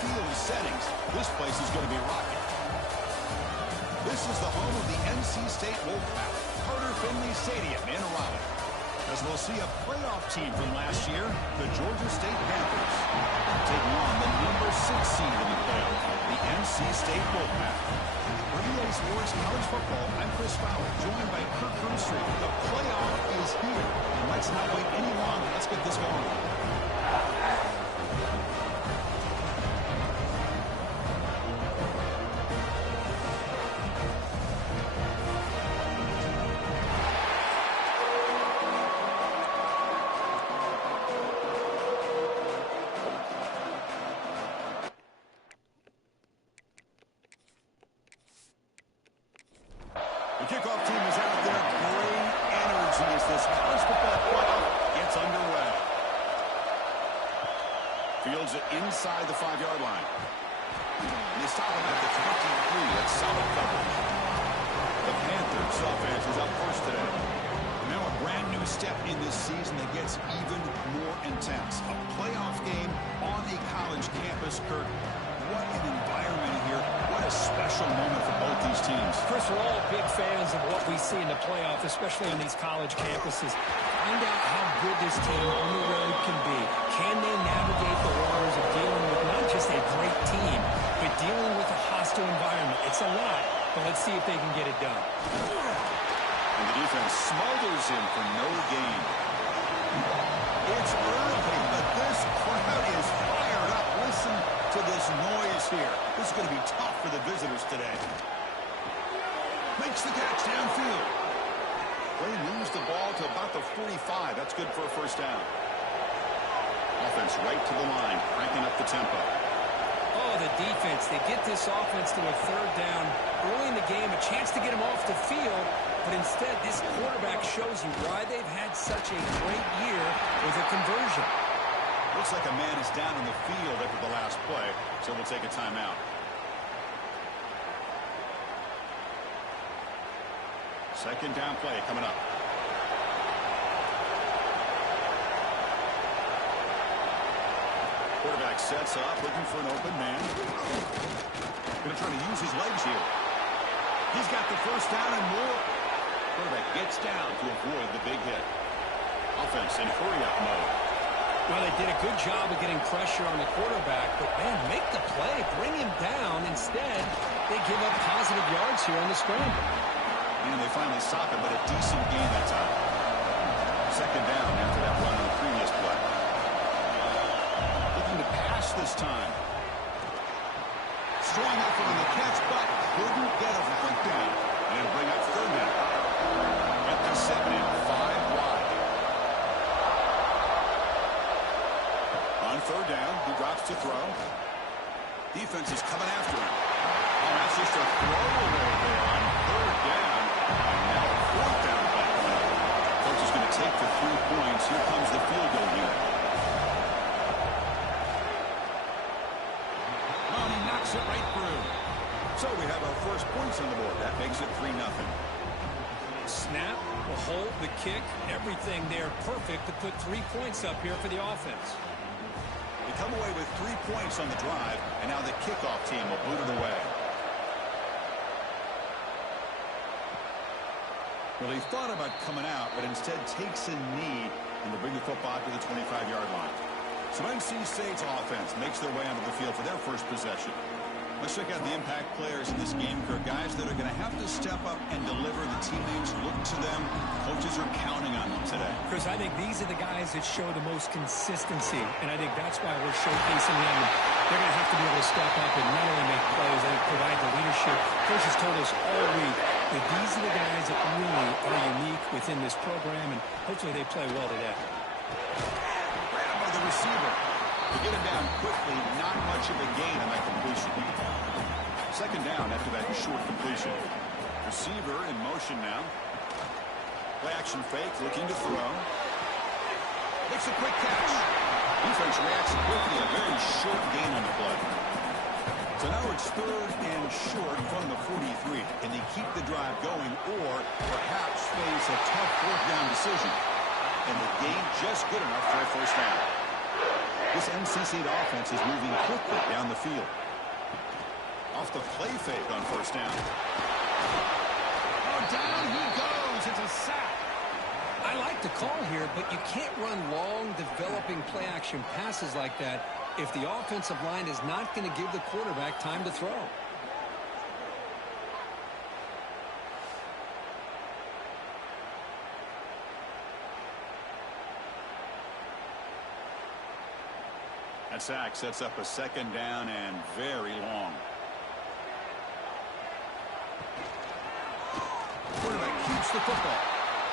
field settings, this place is going to be rocking. This is the home of the NC State Wolfpack, Carter Finley Stadium in Raleigh. As we'll see a playoff team from last year, the Georgia State Panthers, taking on the number 6 seed in the playoff, the NC State Wolfpack. For EA Sports College Football, I'm Chris Fowler, joined by Kirk Broomstreet. The playoff is here, and let's not wait any longer. Let's get this going. The kickoff team is out there. Great energy as this college football playoff gets underway. Fields it inside the 5-yard line. And they stop him at the 23. That's solid coverage. The Panthers offense is up first today. Now a brand new step in this season that gets even more intense. A playoff game on a college campus, Kirk. What an environment here. What a special moment for both these teams. Chris, we're all big fans of what we see in the playoff, especially on these college campuses. Find out how good this team on the road can be. Can they navigate the waters of dealing with not just a great team, but dealing with a hostile environment? It's a lot, but let's see if they can get it done. And the defense smothers him for no gain. It's early, but this crowd is fired up. Listen to this noise here. This is going to be tough for the visitors today. Makes the catch downfield. Play moves the ball to about the 45. That's good for a first down. Offense right to the line, cranking up the tempo. Oh, the defense. They get this offense to a third down early in the game, a chance to get them off the field, but instead this quarterback shows you why they've had such a great year with a conversion. Looks like a man is down in the field after the last play, so we'll take a timeout. Second down play coming up. Quarterback sets up, looking for an open man. Going to try to use his legs here. He's got the first down and more. Quarterback gets down to avoid the big hit. Offense in hurry-up mode. Well, they did a good job of getting pressure on the quarterback, but, man, make the play, bring him down. Instead, they give up positive yards here on the scramble. And they finally stop it, but a decent gain that time. Second down after that run on the previous play. Looking to pass this time. Strong effort on the catch, but couldn't get a foot down. And bring up third down. At the 7 and 5 wide. On third down, he drops to throw. Defense is coming after him. Oh, that's just a throwaway there on third down. And now a fourth down back. Coach is going to take the 3 points. Here comes the field goal unit. Oh, and he knocks it right through. So we have our first points on the board. That makes it 3-0. Snap, the hold, the kick, everything there perfect to put 3 points up here for the offense. They come away with 3 points on the drive, and now the kickoff team will boot it away. Well, he thought about coming out, but instead takes a knee and will bring the football to the 25-yard line. So NC State's offense makes their way onto the field for their first possession. Let's check out the impact players in this game, for guys that are going to have to step up and deliver. The teammates look to them. Coaches are counting on them today. Chris, I think these are the guys that show the most consistency, and I think that's why we're showcasing them. They're going to have to be able to step up and not only make plays, and provide the leadership. Coach has told us all week that these are the guys that really are unique within this program, and hopefully they play well today. Right up by the receiver. To get him down quickly, not much of a gain on that completion. Second down after that short completion. Receiver in motion now. Play action fake, looking to throw. Makes a quick catch. Defense reacts quickly, a very short gain on the play. So now it's third and short from the 43. Can they keep the drive going or perhaps face a tough fourth down decision? And the gain just good enough for a first down. This NC State offense is moving quickly down the field. Off the play fake on first down. Oh, down he goes. It's a sack. I like the call here, but you can't run long, developing play-action passes like that if the offensive line is not going to give the quarterback time to throw. That sack sets up a second down and very long. Quarterback keeps the football.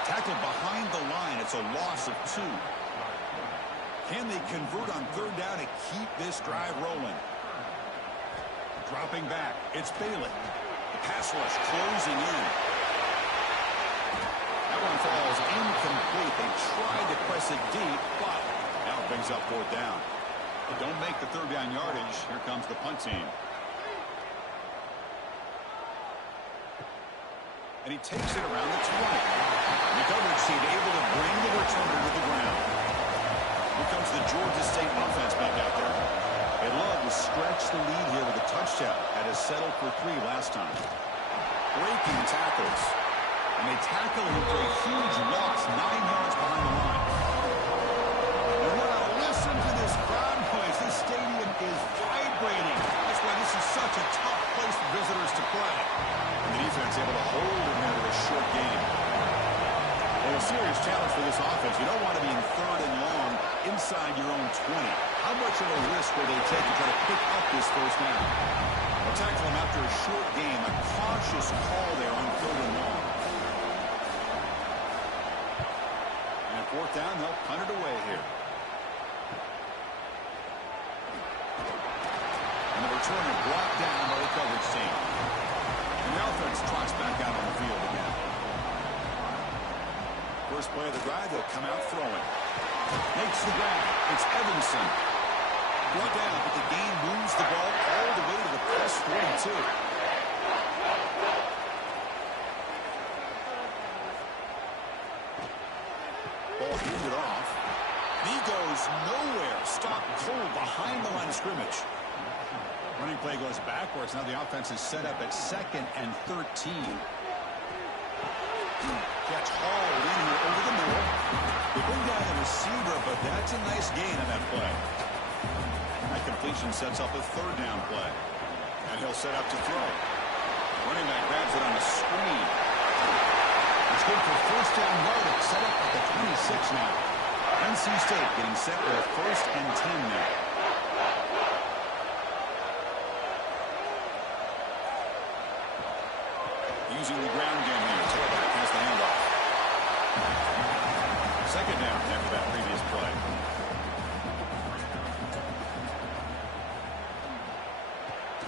Tackled behind the line. It's a loss of 2. Can they convert on third down to keep this drive rolling? Dropping back. It's Bailey. The pass rush closing in. That one falls incomplete. They tried to press it deep, but now it brings up fourth down. They don't make the third down yardage. Here comes the punt team. And he takes it around the 20. The coverage team able to bring the returner to the ground. Here comes the Georgia State offense back out there. They love to stretch the lead here with a touchdown. Had us settled for 3 last time. Breaking tackles. And they tackle him for a huge loss, 9 yards behind the line. And wow, listen to this crowd noise. This stadium is vibrating. That's why this is such a tough place for visitors to play. And the defense able to hold him there to a short game. Well, a serious challenge for this offense. You don't want to be in third and long inside your own 20. How much of a risk will they take to try to pick up this first down? They'll tackle him after a short game. A cautious call there on third and long. And at fourth down, they'll punt it away here. And the returner brought down by the coverage team. And the offense trots back out on the field again. First play of the drive, they'll come out throwing. Makes the grab. It's Evanson. Brought down, but the game moves the ball all the way to the plus 42. Ball handed off. He goes nowhere. Stopped cold behind the line of scrimmage. Running play goes backwards. Now the offense is set up at 2nd and 13. Gets hauled in here over the middle. They bring down the receiver, but that's a nice gain on that play. That completion sets up a third down play. And he'll set up to throw. Running back grabs it on the screen. It's good for first down yardage. Set up at the 26 now. NC State getting set for a 1st and 10 now. Using the ground game here. Tailback has the handoff. Second down after that previous play.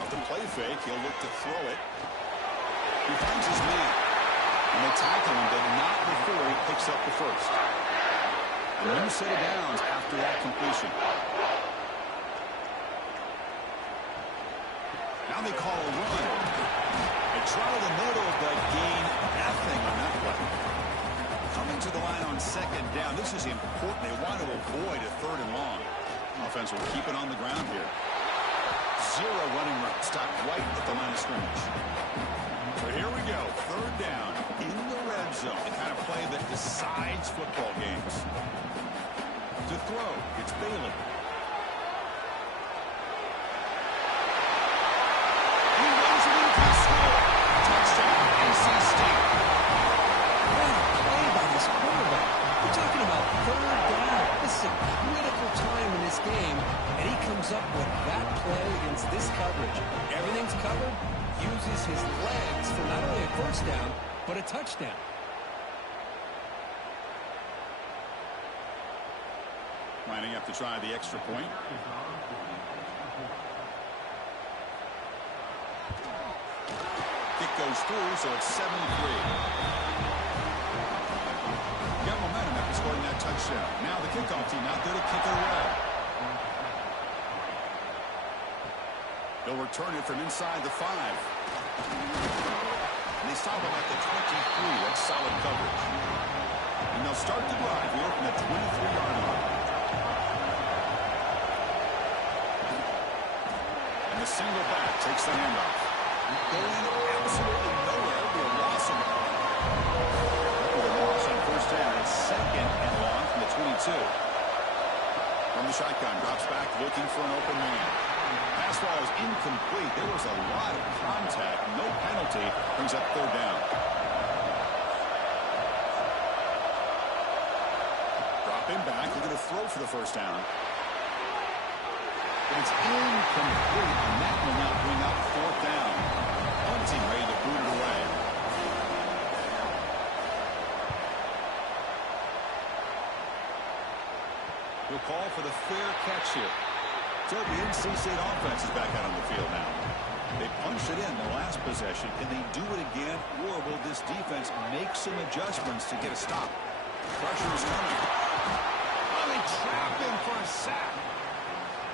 Off the play fake, he'll look to throw it. He finds his man. And they tackle him, but not before he picks up the first. A new set of downs after that completion. Now they call a run. They try the middle, but gain nothing on that play. Coming to the line on second down. This is important. They want to avoid a third and long. Offense will keep it on the ground here. 0 running room. Stopped right at the line of scrimmage. So here we go. Third down in the red zone. The kind of play that decides football games. To throw, it's Bailey. He runs it into the score. Touchdown, NC State. What a play by this quarterback. We're talking about third down. This is a critical time in this game, and he comes up with that play against this coverage. Everything's covered. Uses his legs for not only a first down, but a touchdown. Lining up to try the extra point. Kick goes through, so it's 7-3. Got momentum after scoring that touchdown. Now the kickoff team out there to kick it away. They'll return it from inside the 5. And they stop him at the 23. That's solid coverage. And they'll start the drive. We open at 23-yard line. And the single back takes the handoff. Going absolutely nowhere. It'll be a loss on the loss on first down. It's second and long from the 22. From the shotgun, drops back looking for an open man. Pass ball is incomplete. There was a lot of contact. No penalty. Brings up third down. Dropping back. Looking to throw for the first down. It's incomplete, and that will not bring up fourth down. Punting ready to boot it away. He'll call for the fair catch here. So the NC State offense is back out on the field now. They punched it in the last possession. Can they do it again, or will this defense make some adjustments to get a stop? Pressure is coming. Oh, they trap him for a sack.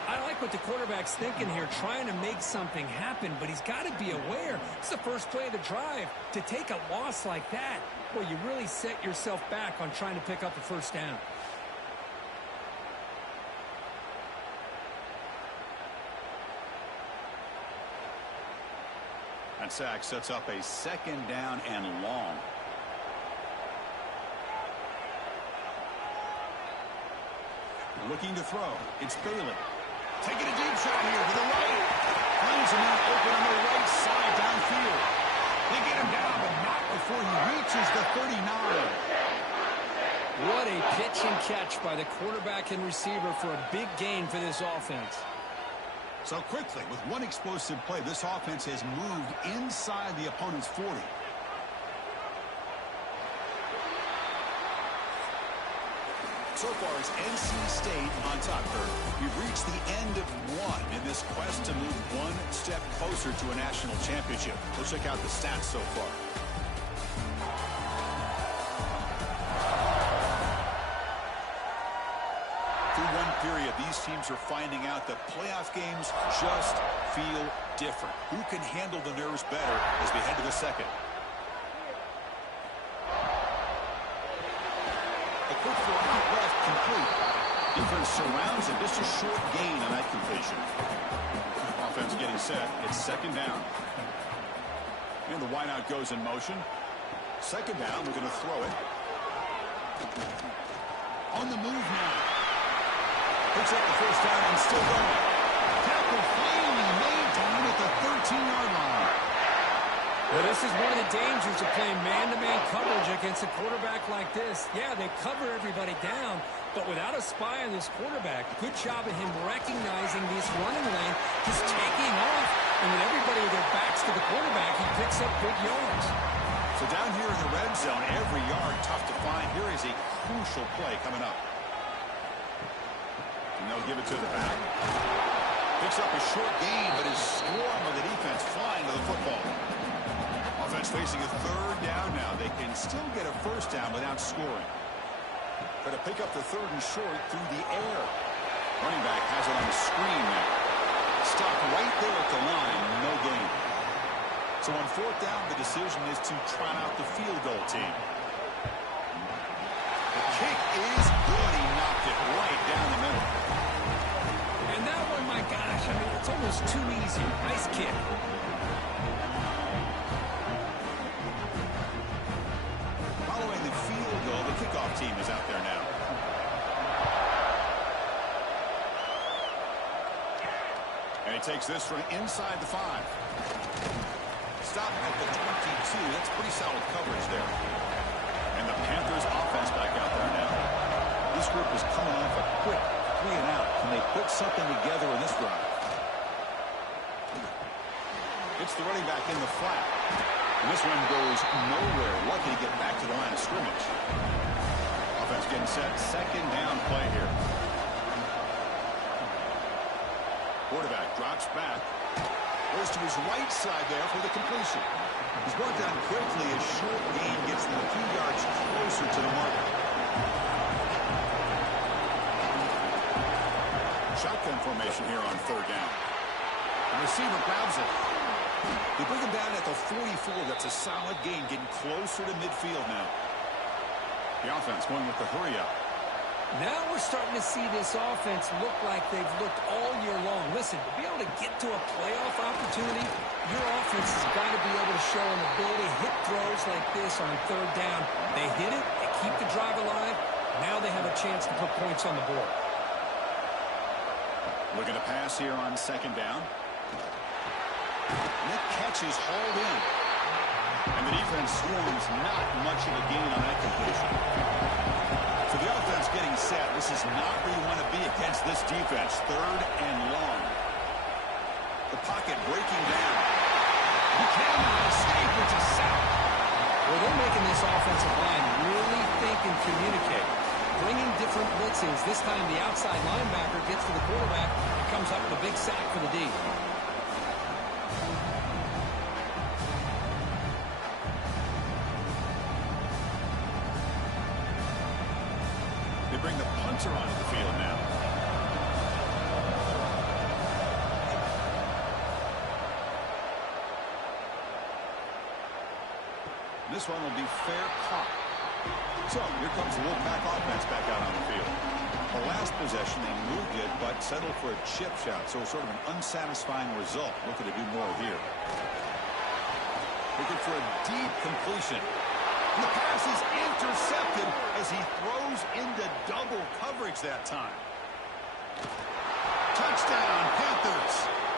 I like what the quarterback's thinking here, trying to make something happen, but he's got to be aware. It's the first play of the drive. To take a loss like that, well, you really set yourself back on trying to pick up a first down. That sack sets up a second down and long. Looking to throw. It's Bailey. Taking a deep shot here to the right. Finds him out open on the right side downfield. They get him down, but not before he reaches the 39. What a pitch and catch by the quarterback and receiver for a big gain for this offense. So quickly, with one explosive play, this offense has moved inside the opponent's 40. So far, it's NC State on top, Kurt. We've reached the end of one in this quest to move one step closer to a national championship. Let's check out the stats so far. Through one period, these teams are finding out that playoff games just feel different. Who can handle the nerves better as we head to the second? A quick throw out left, complete. Defense surrounds him. Just a short gain on that completion. Offense getting set. It's second down. And the wideout goes in motion. Second down, we're going to throw it. On the move now. Picks up the first down and still going. Tackle finally made down at the 13-yard line. Well, this is one of the dangers of playing man-to-man coverage against a quarterback like this. Yeah, they cover everybody down, but without a spy on this quarterback, good job of him recognizing this running lane, just taking off, and with everybody with their backs to the quarterback, he picks up big yards. So down here in the red zone, every yard tough to find. Here is a crucial play coming up. And they'll give it to the back. Picks up a short gain, but is swarmed with the defense flying to the football. Offense facing a third down now. They can still get a first down without scoring. Try to pick up the third and short through the air. Running back has it on the screen now. Stopped right there at the line. No gain. So on fourth down, the decision is to trot out the field goal team. The kick is good. He knocked it right down the middle. And that one, my gosh, I mean, it's almost too easy. Nice kick. Following the field goal, the kickoff team is out there now. And he takes this from inside the 5. Stop at the 22. That's pretty solid coverage there. And the Panthers offense back out there now. This group is coming off a quick 3 and out. Can they put something together in this drive? It's the running back in the flat. And this one goes nowhere. Lucky to get back to the line of scrimmage. Offense getting set. Second down play here. Quarterback drops back. Goes to his right side there for the completion. He's worked on quickly. A short gain gets them a few yards closer to the mark. Shotgun formation here on third down. The receiver grabs it. They bring him down at the 44. That's a solid gain, getting closer to midfield now. The offense going with the hurry up. Now we're starting to see this offense look like they've looked all year long. Listen, to be able to get to a playoff opportunity, your offense has got to be able to show an ability to hit throws like this on third down. They hit it, they keep the drive alive. Now they have a chance to put points on the board. Looking to pass here on second down. And that catch is hauled in. And the defense swarms, not much of a gain on that completion. So the offense getting set. This is not where you want to be against this defense. Third and long. The pocket breaking down. You cannot escape. It's a sack. Well, they're making this offensive line really think and communicate. Bringing different blitzes. This time the outside linebacker gets to the quarterback. Comes up with a big sack for the D. They bring the punter onto the field now. This one will be fair caught. So here comes the Wolfpack offense back out on the field. The last possession, they moved it, but settled for a chip shot. So sort of an unsatisfying result. Looking to do more here. Looking for a deep completion. And the pass is intercepted as he throws into double coverage that time. Touchdown, Panthers.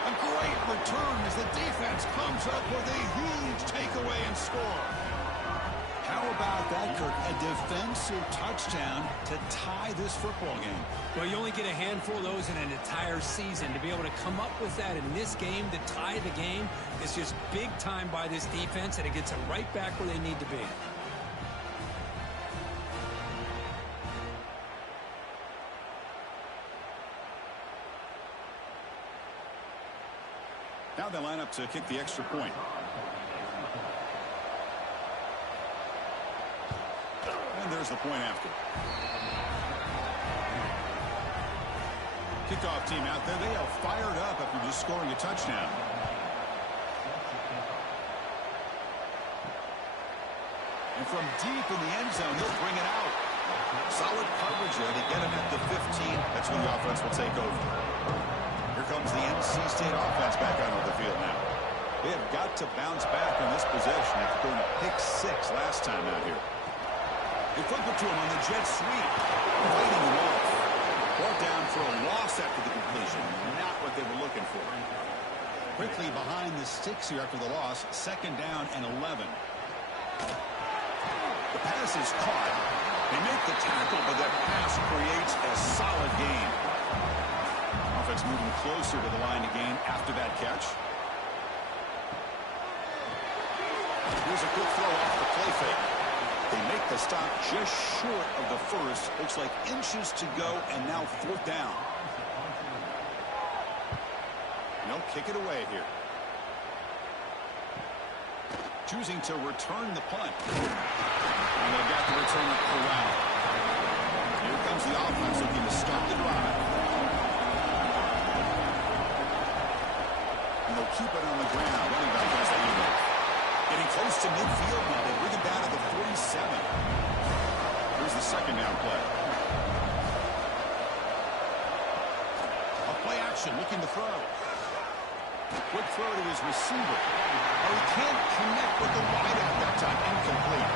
A great return as the defense comes up with a huge takeaway and score. How about that, Kirk? A defensive touchdown to tie this football game. Well, you only get a handful of those in an entire season. To be able to come up with that in this game to tie the game is just big time by this defense, and it gets them right back where they need to be. Now they line up to kick the extra point. And there's the point after. Kickoff team out there. They are fired up after just scoring a touchdown. And from deep in the end zone, he'll bring it out. Solid coverage there. They get him at the 15. That's when the offense will take over. Here comes the NC State offense back onto the field now. They have got to bounce back on this possession after going to pick 6 last time out here. They flip it to him on the jet sweep. Fighting him off. Brought down for a loss after the completion. Not what they were looking for. Quickly behind the sticks here after the loss. Second down and 11. The pass is caught. They make the tackle, but that pass creates a solid gain. Offense moving closer to the line to gain after that catch. Here's a quick throw off the play fake. They make the stop just short of the first. Looks like inches to go, and now fourth down. And they'll kick it away here. Choosing to return the punt. And they've got the returner corralled. Here comes the offense looking to start the drive. And they'll keep it on the ground. Running back has the lead. Getting close to midfield now. They bring it down to the 47. Here's the second down play. A play action looking to throw. Quick throw to his receiver. Oh, he can't connect with the wideout that time. Incomplete.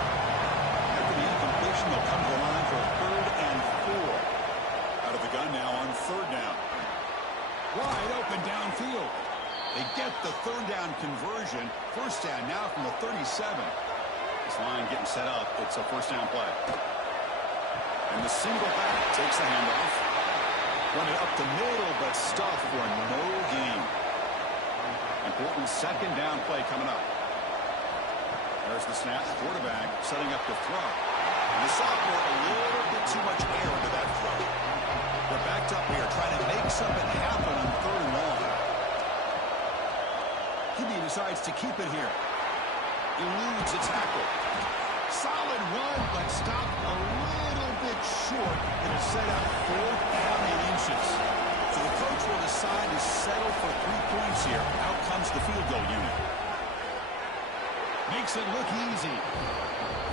After the incompletion, they'll come to the line for a 3rd and 4. Out of the gun now on 3rd down. Wide open downfield. They get the 3rd down conversion. First down now from the 37. This line getting set up. It's a first down play. And the single back takes the handoff. Run it up the middle, but stuffed for no gain. Important second down play coming up. There's the snap. Quarterback setting up to throw. And the sophomore a little bit too much air into that throw. They're backed up here trying to make something happen on 3rd and long. He decides to keep it here. Eludes a tackle. Solid run, but stopped a little bit short. It'll set up 4th down and inches. So the coach will decide to settle for 3 points here. Out comes the field goal unit. Makes it look easy.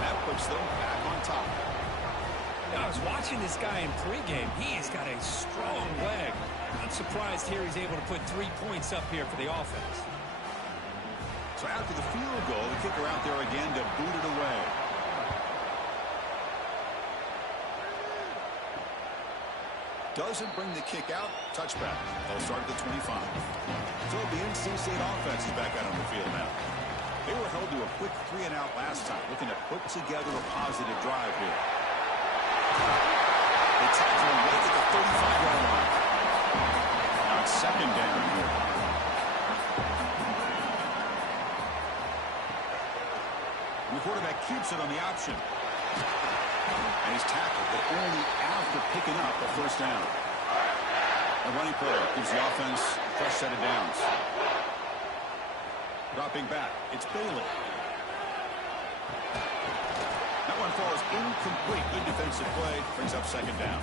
That puts them back on top. I was watching this guy in pregame. He has got a strong leg. Not surprised here he's able to put 3 points up here for the offense. So after the field goal, the kicker out there again to boot it away. Doesn't bring the kick out. Touchback. They'll start at the 25. So the NC State offense is back out on the field now. They were held to a quick 3-and-out last time, looking to put together a positive drive here. They tackle him right at the 35-yard line. Now it's second down here. And the quarterback keeps it on the option. And he's tackled, but only after picking up a first down. The running play gives the offense a fresh set of downs. Dropping back, it's Bailey. That one falls incomplete. Good defensive play, brings up second down.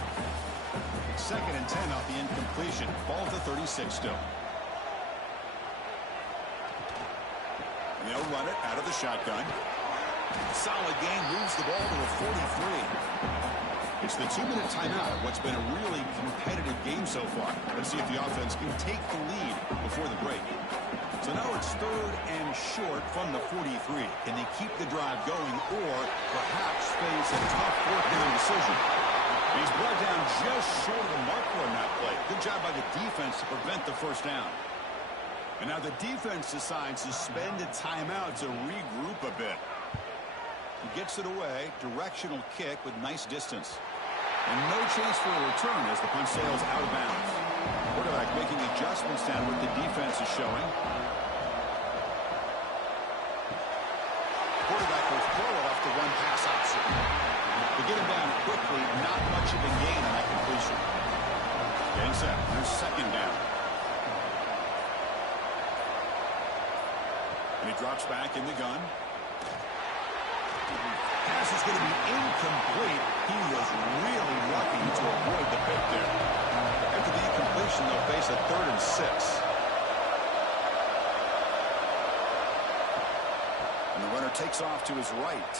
2nd and 10 off the incompletion. Ball to 36 still. And they'll run it out of the shotgun. Solid game, moves the ball to a 43. It's the 2-minute timeout of what's been a really competitive game so far. Let's see if the offense can take the lead before the break. So now it's 3rd and short from the 43. Can they keep the drive going or perhaps face a tough 4th down decision? He's brought down just short of the marker on that play. Good job by the defense to prevent the first down. And now the defense decides to spend a timeout to regroup a bit. He gets it away. Directional kick with nice distance. And no chance for a return as the punt sails out of bounds. Quarterback making adjustments down what the defense is showing. Quarterback will throw it off the run-pass option. To get him down quickly, not much of a gain on that completion. Getting set. There's second down. And he drops back in the gun. Pass is going to be incomplete. He was really lucky to avoid the pick there. After the incompletion, they'll face a 3rd and 6. And the runner takes off to his right.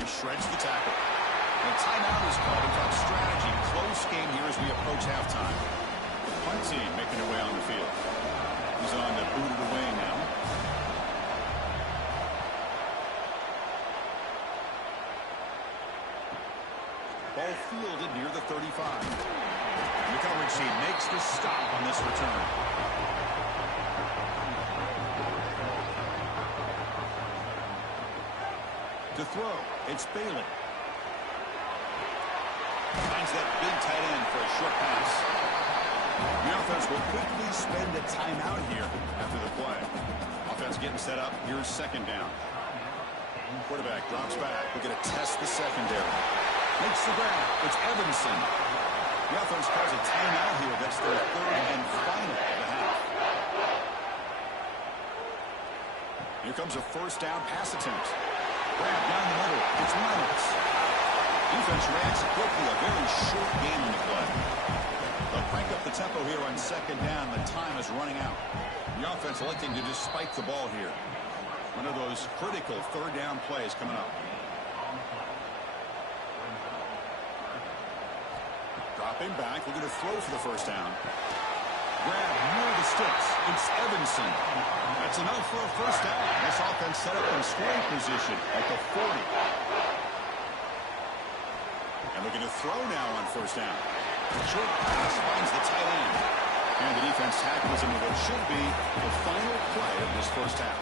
He shreds the tackle. And a timeout is called to talk strategy. Close game here as we approach halftime. The punt team making their way on the field. He's on to boot it away now. Ball fielded near the 35. The coverage team makes the stop on this return. To throw, it's Bailey. Finds that big tight end for a short pass. The offense will quickly spend a timeout here after the play. Offense getting set up. Here's second down. Quarterback drops back. We're going to test the secondary. Makes the grab. It's Evanson. The offense calls a timeout here. That's their 3rd and final of the half. Here comes a first down pass attempt. Grab down the middle. It's Reynolds. Defense reacts quickly. A very short game in the play. They'll crank up the tempo here on second down. The time is running out. The offense electing to just spike the ball here. One of those critical 3rd down plays coming up. Dropping back, we're going to throw for the first down. Grab near the sticks. It's Evanson. That's enough for a first down. This offense set up in scoring position at the 40. And we're going to throw now on first down. Short pass finds the tight end. And the defense tackles him with what should be the final play of this first half.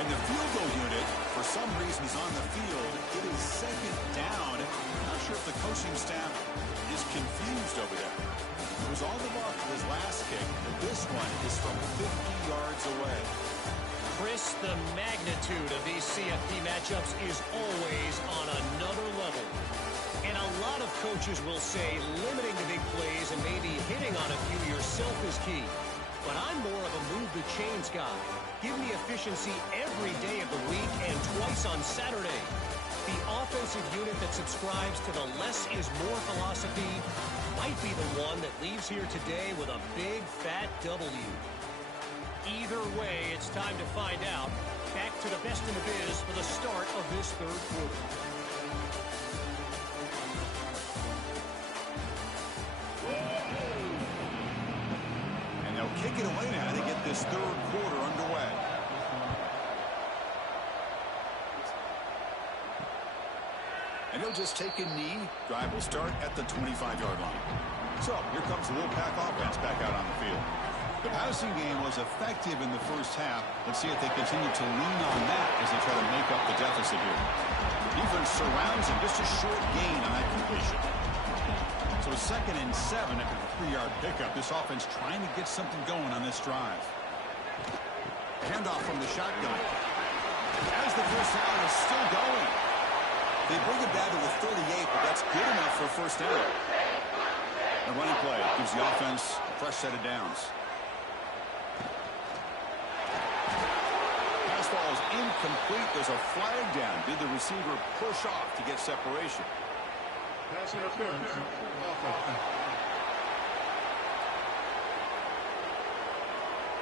And the field goal unit, for some reason, is on the field. It is second down. Not sure if the coaching staff is confused over that. It was on the mark for his last kick, but this one is from 50 yards away. Chris, the magnitude of these CFP matchups is always on another level. And a lot of coaches will say limiting the big plays and maybe hitting on a few yourself is key. But I'm more of a move the chains guy. Give me efficiency every day of the week and twice on Saturday. The offensive unit that subscribes to the less is more philosophy might be the one that leaves here today with a big fat W. Either way, it's time to find out. Back to the best in the biz for the start of this 3rd quarter. kick it away now to get this third quarter underway. And he'll just take a knee. Drive will start at the 25-yard line. So here comes the Wolfpack offense back out on the field. The passing game was effective in the first half. Let's see if they continue to lean on that as they try to make up the deficit here. The defense surrounds him. Just a short gain on that completion. So 2nd and 7 after the 3-yard pickup. This offense trying to get something going on this drive. Handoff from the shotgun. As the first down is still going. They bring it down to the 38, but that's good enough for a first down. The running play gives the offense a fresh set of downs. Pass ball is incomplete. There's a flag down. Did the receiver push off to get separation? Pass interference.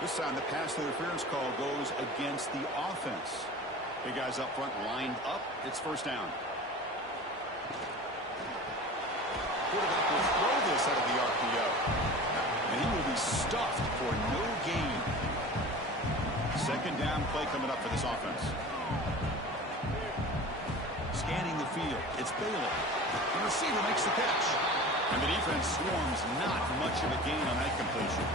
This time the pass interference call goes against the offense. Big guys up front lined up. It's first down. Quarterback will throw this out of the RPO. And he will be stuffed for no gain. 2nd down play coming up for this offense. Scanning the field. It's Bailey. The receiver makes the catch. And the defense swarms not much of a gain on that completion.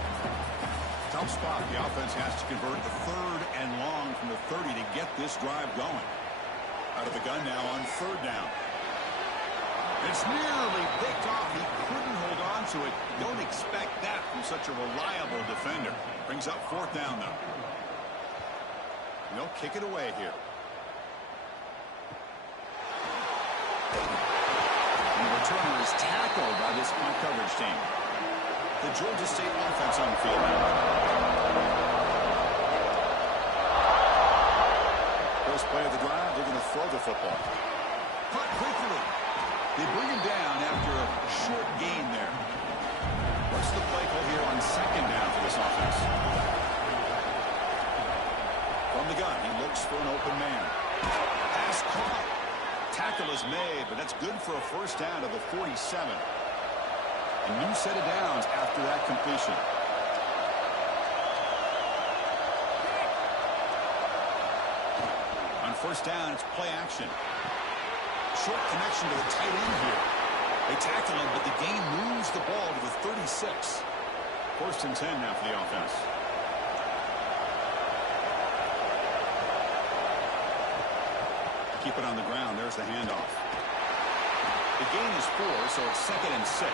Tough spot. The offense has to convert the 3rd and long from the 30 to get this drive going. Out of the gun now on 3rd down. It's nearly picked off. He couldn't hold on to it. Don't expect that from such a reliable defender. Brings up 4th down, though. They'll kick it away here. And the returner is tackled by this punt coverage team. The Georgia State offense on the field now. First play of the drive, they're going to throw the football. Cut quickly. They bring him down after a short gain there. What's the play call here on 2nd down for this offense? From the gun, he looks for an open man. Pass caught. Tackle is made, but that's good for a first down to the 47. A new set of downs after that completion. On first down, it's play action. Short connection to the tight end here. They tackle him, but the gain moves the ball to the 36. 1st and 10 now for the offense. Keep it on the ground. There's the handoff. The gain is 4, so it's 2nd and 6.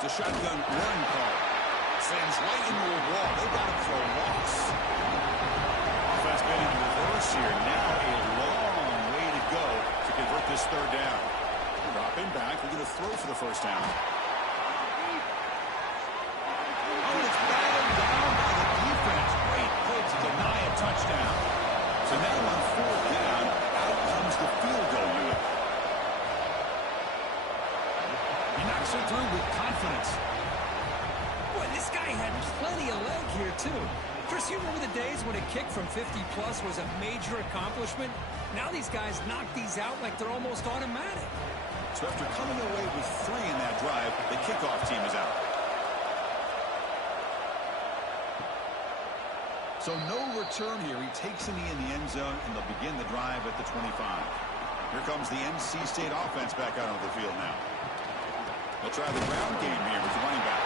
It's a shotgun run call. Sends right into a wall. They've got him for a loss. Offense been in reverse here. Now a long way to go to convert this 3rd down. Dropping back. They're going to throw for the first down. Oh, it's battled down by the defense. Great play to deny a touchdown. So now on 4th down, out comes the field goal unit. He knocks it through with confidence. Boy, this guy had plenty of leg here, too. Chris, you remember the days when a kick from 50-plus was a major accomplishment? Now these guys knock these out like they're almost automatic. So after coming away with 3 in that drive, the kickoff team is out. So no return here. He takes a knee in the end zone, and they'll begin the drive at the 25. Here comes the NC State offense back out onto the field now. They'll try the ground game here with the running back.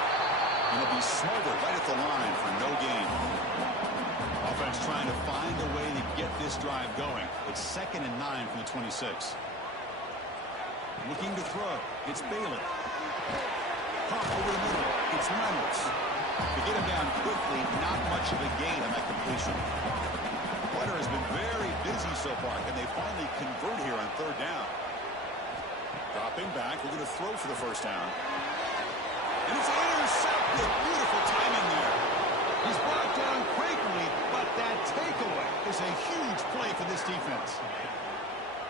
And he'll be smothered right at the line for no gain. Offense trying to find a way to get this drive going. It's 2nd and 9 from the 26. Looking to throw. It's Bailey. Pop over the middle. It's Reynolds. To get him down quickly, not much of a gain on that completion. Pointer has been very busy so far. Can they finally convert here on 3rd down? Dropping back. We're going to throw for the first down. And it's intercepted. Beautiful timing there. He's brought down quickly, but that takeaway is a huge play for this defense.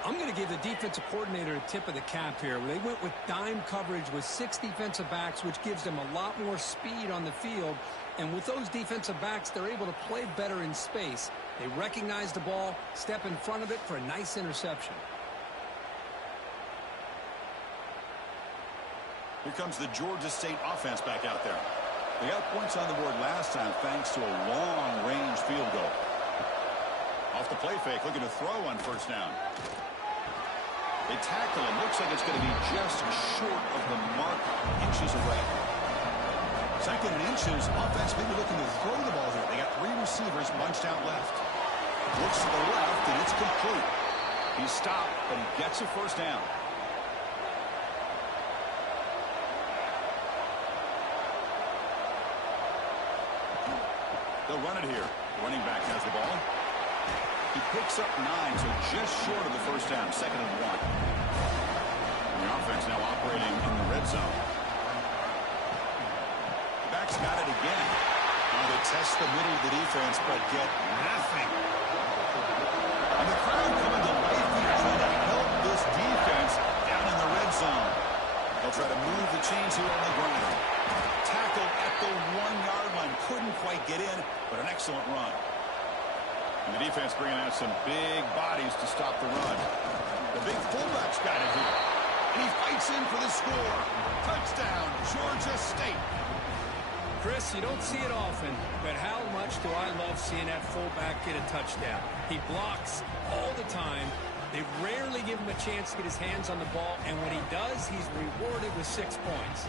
I'm going to give the defensive coordinator a tip of the cap here. They went with dime coverage with 6 defensive backs, which gives them a lot more speed on the field. And with those defensive backs, they're able to play better in space. They recognize the ball, step in front of it for a nice interception. Here comes the Georgia State offense back out there. They got points on the board last time thanks to a long-range field goal. Off the play fake, looking to throw on first down. They tackle him. Looks like it's going to be just short of the mark, inches away. Second and inches. Offense maybe looking to throw the ball here. They got 3 receivers bunched out left. Looks to the left, and it's complete. He's stopped, but he gets a first down. They'll run it here. The running back has the ball. He picks up 9, so just short of the first down, 2nd and 1. And the offense now operating in the red zone. The back's got it again. Now they test the middle of the defense, but get nothing. And the crowd coming to life here, trying to help this defense down in the red zone. They'll try to move the chains here on the ground. Tackle at the 1-yard line. Couldn't quite get in, but an excellent run. And the defense bringing out some big bodies to stop the run. The big fullback's got it here. And he fights in for the score. Touchdown, Georgia State. Chris, you don't see it often, but how much do I love seeing that fullback get a touchdown? He blocks all the time. They rarely give him a chance to get his hands on the ball, and when he does, he's rewarded with 6 points.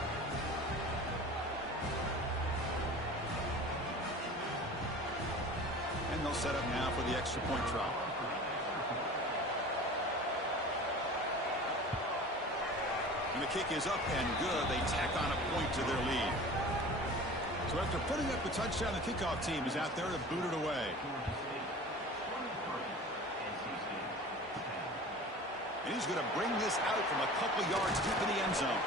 And they'll set up now for the extra point try. And the kick is up and good. They tack on a point to their lead. So after putting up the touchdown, the kickoff team is out there to boot it away. And he's going to bring this out from a couple yards deep in the end zone.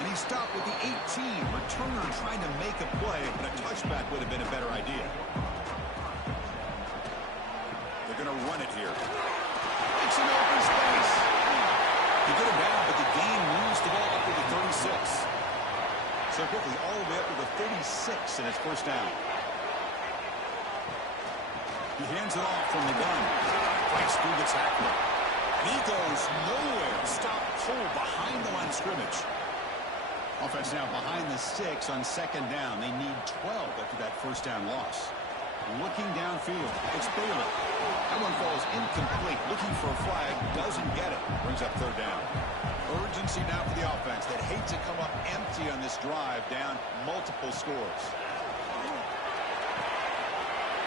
And he stopped with the 18. Returner trying to make a play, but a touchback would have been a better idea. They're going to run it here. It's an open space. He get it down, but the gain moves the ball up to the 36. So quickly, all the way up to the 36 in his first down. He hands it off from the gun. Breaks through the tackler. And he goes nowhere. Stop cold behind the line of scrimmage. Offense now behind the 6 on 2nd down. They need 12 after that first down loss. Looking downfield, it's Baylor. That one falls incomplete. Looking for a flag, doesn't get it. Brings up 3rd down. Urgency now for the offense that hates to come up empty on this drive, down multiple scores.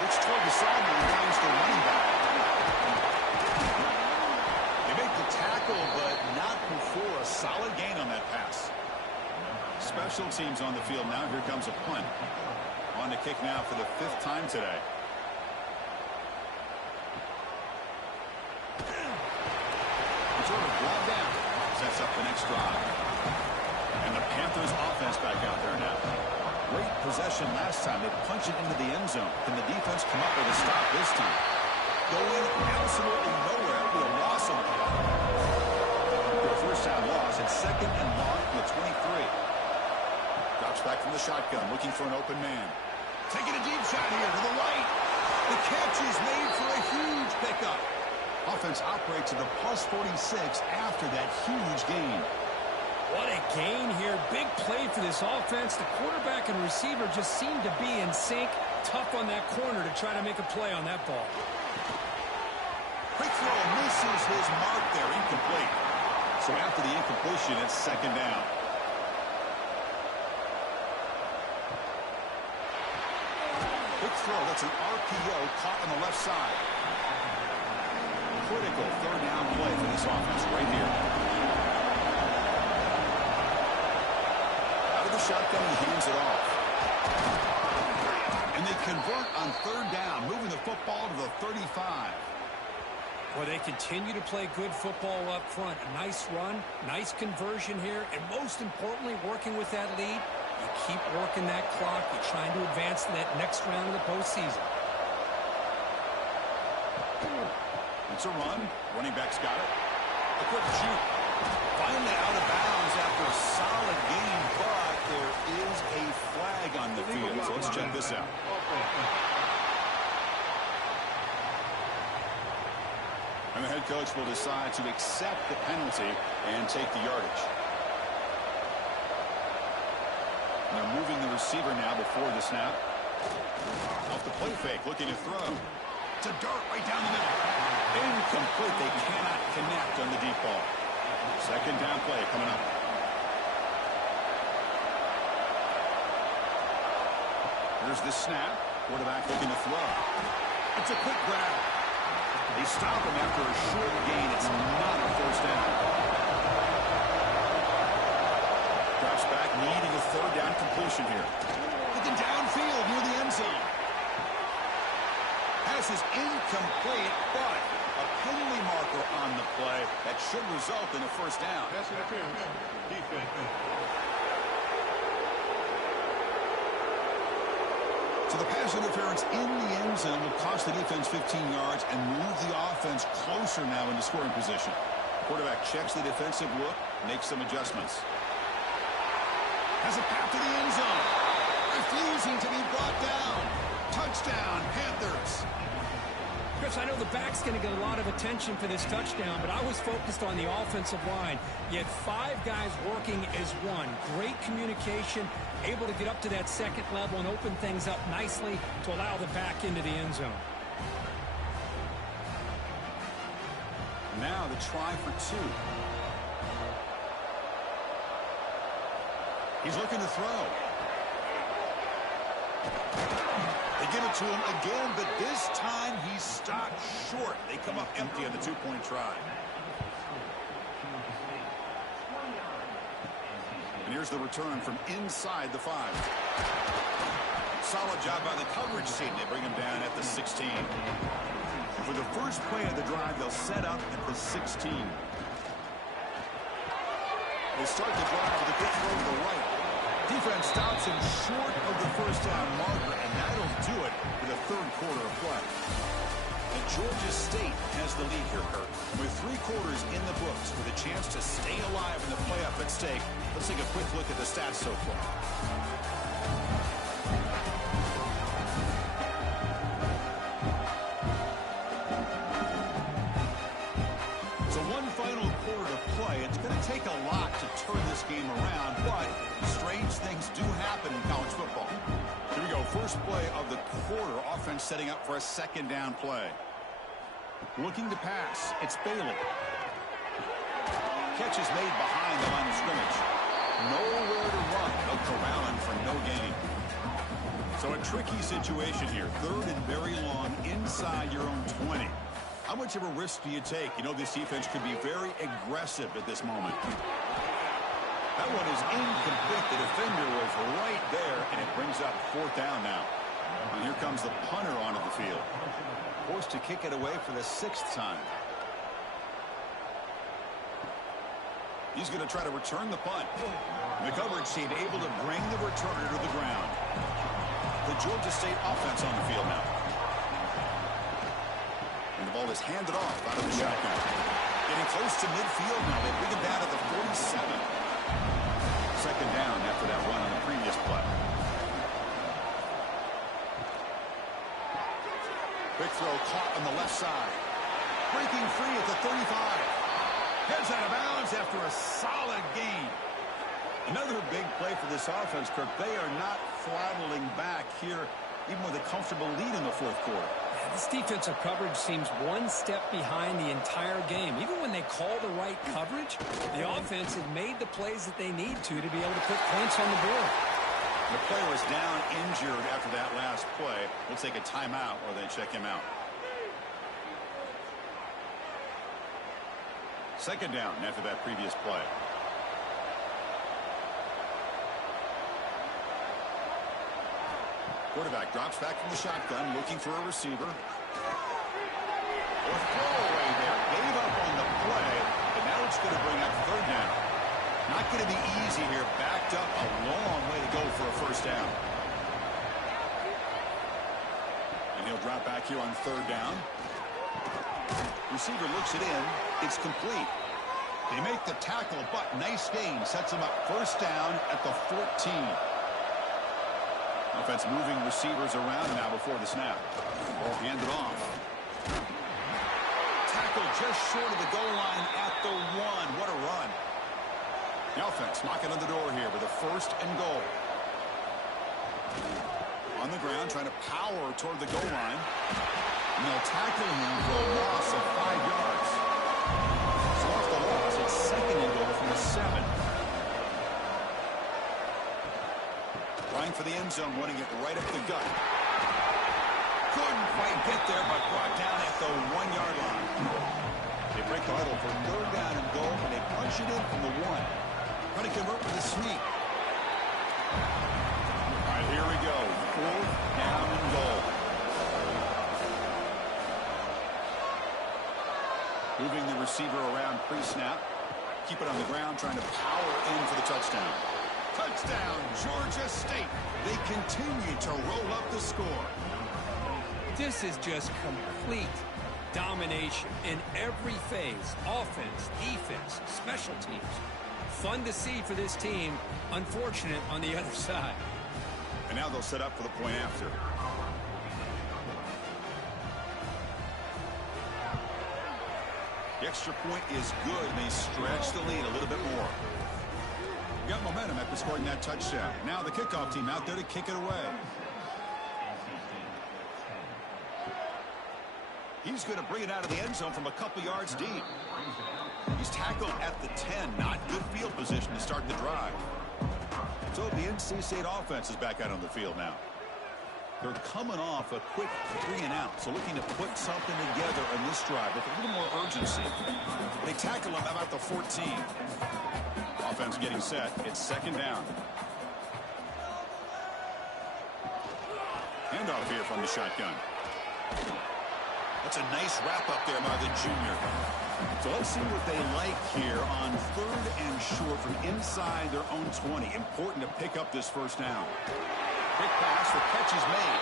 Looks toward the sideline, finds the running back. They make the tackle, but not before a solid gain on that pass. Special teams on the field now. Here comes a punt. On to kick now for the 5th time today. It's sort of brought down. Sets up the next drive. And the Panthers offense back out there now. Great possession last time. They punch it into the end zone. Can the defense come up with a stop this time? Going absolutely nowhere with a loss on it. For a first down loss, it's 2nd and long from the 23. Drops back from the shotgun, looking for an open man. Taking a deep shot here to the right. The catch is made for a huge pickup. Offense operates at the +46 after that huge gain. What a gain here. Big play for this offense. The quarterback and receiver just seem to be in sync. Tough on that corner to try to make a play on that ball. Quick throw misses his mark there. Incomplete. So after the incompletion, it's 2nd down. Quick throw. That's an RPO caught on the left side. Critical 3rd down play for this offense right here. Out of the shotgun, he hands it off. And they convert on 3rd down, moving the football to the 35. Well, they continue to play good football up front. A nice run, nice conversion here, and most importantly, working with that lead. You keep working that clock. You're trying to advance to that next round of the postseason. It's a run. Running back's got it. A quick shoot. Finally out of bounds after a solid game, but there is a flag on the field. So let's check this out. And the head coach will decide to accept the penalty and take the yardage. And they're moving the receiver now before the snap. Off the play fake, looking to throw. It's a dart right down the middle. Incomplete. They cannot connect on the deep ball. Second down play coming up. Here's the snap. Quarterback looking to throw. It's a quick grab. They stop him after a short gain. It's not a first down. Drops back, needing a third down completion here. Looking downfield near the end zone. Pass is incomplete, but a penalty marker on the play that should result in a first down. Pass interference. Defense. So the pass interference in the end zone will cost the defense 15 yards and move the offense closer now into scoring position. Quarterback checks the defensive look, makes some adjustments. Has a path to the end zone. Refusing to be brought down. Touchdown, Panthers. Chris, I know the back's going to get a lot of attention for this touchdown, but I was focused on the offensive line. You had 5 guys working as one. Great communication, able to get up to that second level and open things up nicely to allow the back into the end zone. Now the try for 2. He's looking to throw. They give it to him again, but this time he's stopped short. They come up empty on the 2-point try. And here's the return from inside the 5. Solid job by the coverage team. They bring him down at the 16. For the first play of the drive, they'll set up at the 16. They start the drive with a quick throw to the right. Defense stops him short of the first down marker, and that'll do it for the third quarter of play. And Georgia State has the lead here, Kurt. With 3 quarters in the books, with a chance to stay alive in the playoff at stake, let's take a quick look at the stats so far. So one final quarter to play. It's going to take a lot to turn this game around, but strange things do happen in college football. Here we go. First play of the quarter. Offense setting up for a second down play. Looking to pass. It's Bailey. Catch is made behind the line of scrimmage. Nowhere to run. No corralling for no gain. So a tricky situation here. Third and very long inside your own 20. How much of a risk do you take? You know this defense could be very aggressive at this moment. That one is incomplete. The defender was right there, and it brings up 4th down now. And here comes the punter onto the field. Forced to kick it away for the 6th time. He's going to try to return the punt. The coverage team able to bring the returner to the ground. The Georgia State offense on the field now. And the ball is handed off out of the shotgun. Getting close to midfield now. They bring it down at the 47. Second down after that run on the previous play. Quick throw caught on the left side. Breaking free at the 35. Heads out of bounds after a solid gain. Another big play for this offense, Kirk. They are not throttling back here, even with a comfortable lead in the 4th quarter. Yeah, this defensive coverage seems one step behind the entire game. Even when they call the right coverage, the offense has made the plays that they need to be able to put points on the board. The player is down injured after that last play. We'll take a timeout or they check him out. Second down after that previous play. Quarterback drops back from the shotgun, looking for a receiver. Or throwaway there. Gave up on the play, but now it's going to bring up 3rd down. Not going to be easy here. Backed up a long way to go for a first down. And he'll drop back here on 3rd down. Receiver looks it in. It's complete. They make the tackle, but nice gain. Sets them up first down at the 14. Offense moving receivers around now before the snap. Ball handed off. Tackle just short of the goal line at the 1. What a run. The offense knocking on the door here with a first and goal. On the ground, trying to power toward the goal line. And they'll tackle him for a loss of 5 yards. So off the loss, it's second and goal from the 7. Trying for the end zone, running it right up the gut. Couldn't quite get there, but brought down at the 1-yard line. They break the huddle for third down and goal, and they punch it in from the 1. Trying to convert with a sneak. All right, here we go. Fourth down and goal. Moving the receiver around pre-snap. Keep it on the ground, trying to power in for the touchdown. Touchdown, Georgia State. They continue to roll up the score. This is just complete domination in every phase. Offense, defense, special teams. Fun to see for this team. Unfortunate on the other side. And now they'll set up for the point after. The extra point is good, and they stretch the lead a little bit more. Got momentum after scoring that touchdown. Now the kickoff team out there to kick it away. He's going to bring it out of the end zone from a couple yards deep. He's tackled at the 10. Not good field position to start the drive. So the NC State offense is back out on the field now. They're coming off a quick 3-and-out, so looking to put something together in this drive with a little more urgency. They tackle him about the 14. Offense getting set. It's second down. Handoff here from the shotgun. That's a nice wrap-up there by the junior. So let's see what they like here on third and short from inside their own 20. Important to pick up this first down. Quick pass, the catch is made.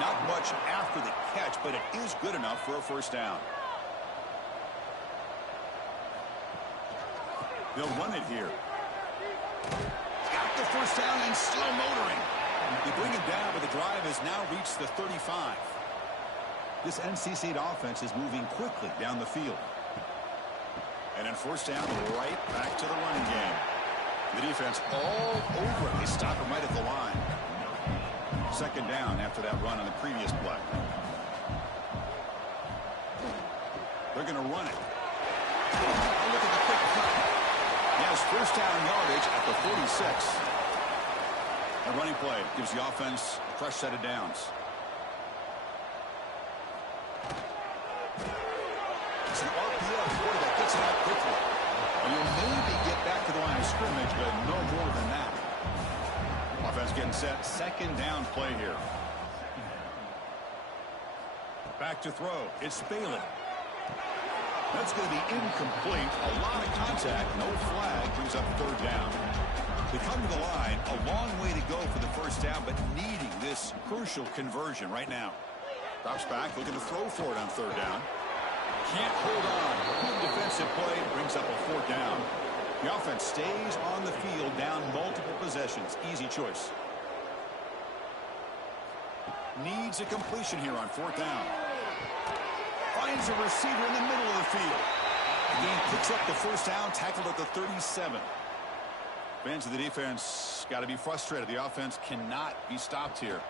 Not much after the catch, but it is good enough for a first down. They'll run it here. Got the first down and still motoring. They bring it down, but the drive has now reached the 35. This NC State offense is moving quickly down the field. And then first down, right back to the running game. The defense all over it. They stop him right at the line. Second down after that run on the previous play. They're going to run it. Look at the quick cut. He has first down yardage at the 46. A running play gives the offense a fresh set of downs. It's an RPO quarterback gets it out quickly. And you'll maybe get back to the line of scrimmage, but no more than that. Offense getting set. Second down play here. Back to throw. It's Bailey. That's going to be incomplete. A lot of contact. No flag. Brings up third down. They come to the line. A long way to go for the first down, but needing this crucial conversion right now. Drops back. Looking to throw for it on third down. Can't hold on. Good defensive play. Brings up a fourth down. The offense stays on the field down multiple possessions. Easy choice. Needs a completion here on fourth down. Finds a receiver in the middle of the field. Again, picks up the first down, tackled at the 37. Fans of the defense got to be frustrated. The offense cannot be stopped here.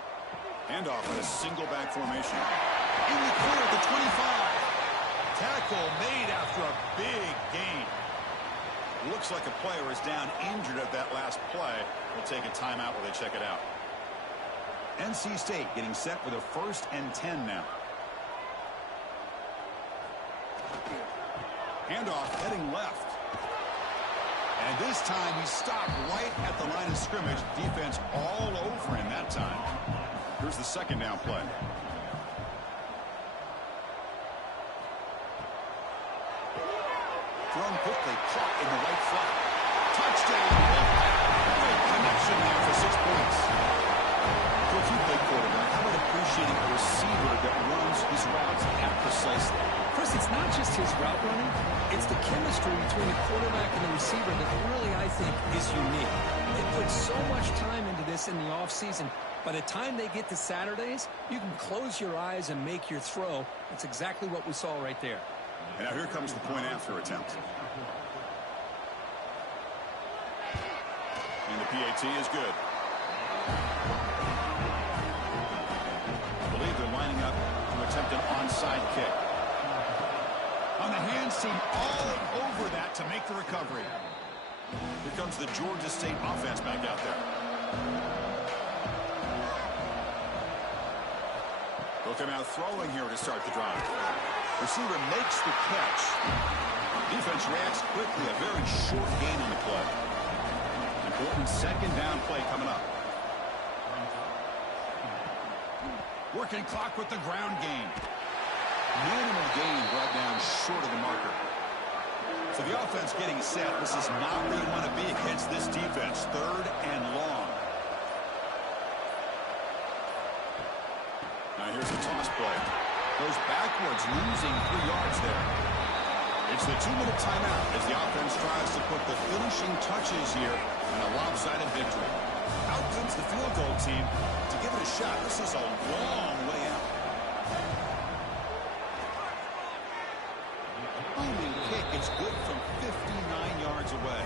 Handoff in a single back formation. In the clear at the 25. Tackle made after a big gain. Looks like a player is down injured at that last play. We'll take a timeout while they check it out. NC State getting set with a first and 10 now. Handoff heading left. And this time he stopped right at the line of scrimmage. Defense all over him that time. Here's the second down play. Thrown quickly, caught in the right flat. Touchdown. Great connection there for 6 points. Well, if you play quarterback, how about appreciating a receiver that runs his routes that precisely? Chris, it's not just his route running. It's the chemistry between the quarterback and the receiver that really, I think, is unique. They put so much time into this in the offseason. By the time they get to Saturdays, you can close your eyes and make your throw. That's exactly what we saw right there. And now here comes the point after attempt. And the PAT is good. I believe they're lining up to attempt an onside kick. On the hands team, all over that to make the recovery. Here comes the Georgia State offense back out there. They'll come out throwing here to start the drive. Receiver makes the catch. Defense reacts quickly. A very short gain on the play. Important second down play coming up. Working clock with the ground game. Minimal gain brought down short of the marker. So the offense getting set. This is not where you want to be against this defense. Third and long. Now here's the toss play. Goes backwards, losing 3 yards there. It's the 2-minute timeout as the offense tries to put the finishing touches here in a lopsided victory. Out comes the field goal team to give it a shot. This is a long way out. Booming kick. It's good from 59 yards away.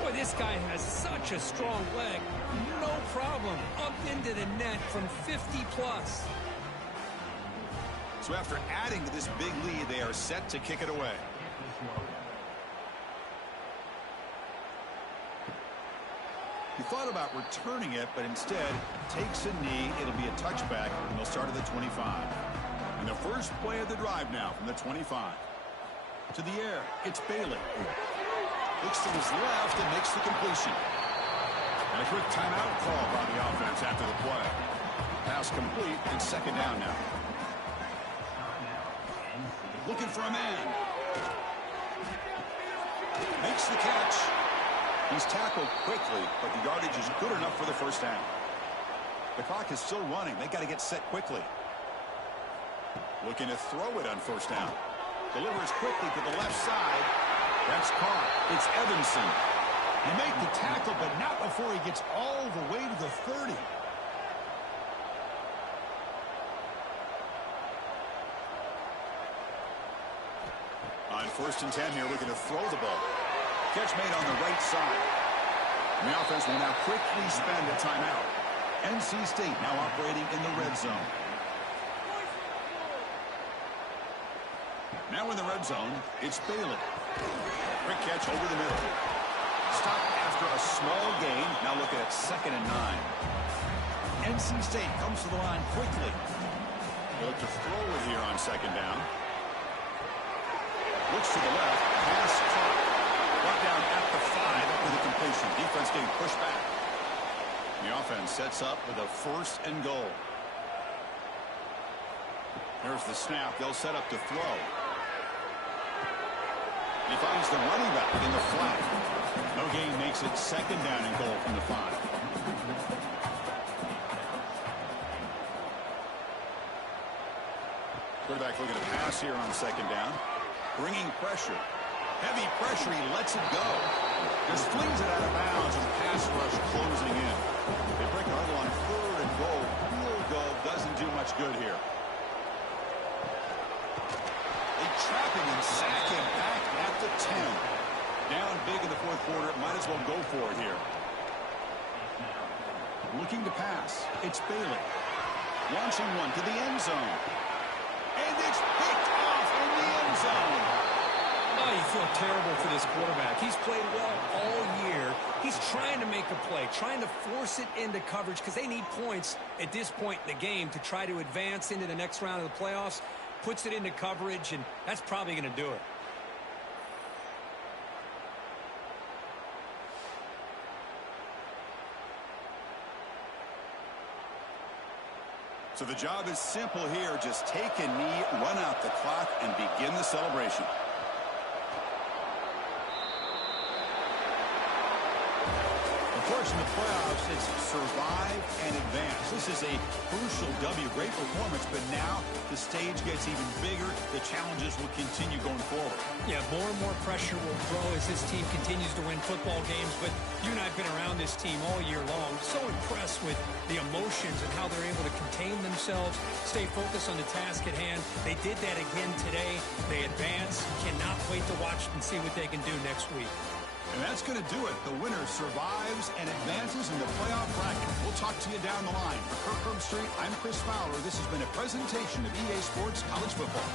Boy, this guy has such a strong leg. No problem. Up into the net from 50-plus. So after adding to this big lead, they are set to kick it away. He thought about returning it, but instead takes a knee. It'll be a touchback, and they'll start at the 25. And the first play of the drive now from the 25. To the air, it's Bailey. Looks to his left and makes the completion. And a quick timeout call by the offense after the play. Pass complete, and second down now. Looking for a man. Makes the catch. He's tackled quickly, but the yardage is good enough for the first down. The clock is still running. They got to get set quickly. Looking to throw it on first down. Delivers quickly to the left side. That's caught. It's Evanson. He made the tackle, but not before he gets all the way to the 30. On first and 10 here, looking to throw the ball. Catch made on the right side. And the offense will now quickly spend a timeout. NC State now operating in the red zone. Now in the red zone, it's Bailey. Quick catch over the middle. Stop after a small gain. Now looking at 2nd and 9. NC State comes to the line quickly. They look to throw it here on 2nd down. Looks to the left. Pass caught. Brought down at the 5 with a completion. Defense getting pushed back. The offense sets up with a 1st and goal. There's the snap. They'll set up to throw. He finds the running back in the flat. No gain makes it 2nd down and goal from the 5. Quarterback looking to pass here on 2nd down. Bringing pressure. Heavy pressure. He lets it go. Just flings it out of bounds and pass rush closing in. They break a huddle on 3rd and goal. Field goal doesn't do much good here. They trap him and sack him back at the 10. Down big in the 4th quarter. Might as well go for it here. Looking to pass. It's Bailey. Launching one to the end zone. And it's picked off in the end zone. Oh, you feel terrible for this quarterback. He's played well all year. He's trying to make a play, trying to force it into coverage because they need points at this point in the game to try to advance into the next round of the playoffs. Puts it into coverage, and that's probably going to do it. So the job is simple here. Just take a knee, run out the clock, and begin the celebration. Of course, in the playoffs, it's survive and advance. This is a crucial W. Great performance, but now the stage gets even bigger. The challenges will continue going forward. Yeah, more and more pressure will grow as this team continues to win football games. But you and I have been around this team all year long. So impressed with the emotions and how they're able to contain themselves, stay focused on the task at hand. They did that again today. They advance. Cannot wait to watch and see what they can do next week. And that's going to do it. The winner survives and advances in the playoff bracket. We'll talk to you down the line. For Kirk Herbstreit, I'm Chris Fowler. This has been a presentation of EA Sports College Football.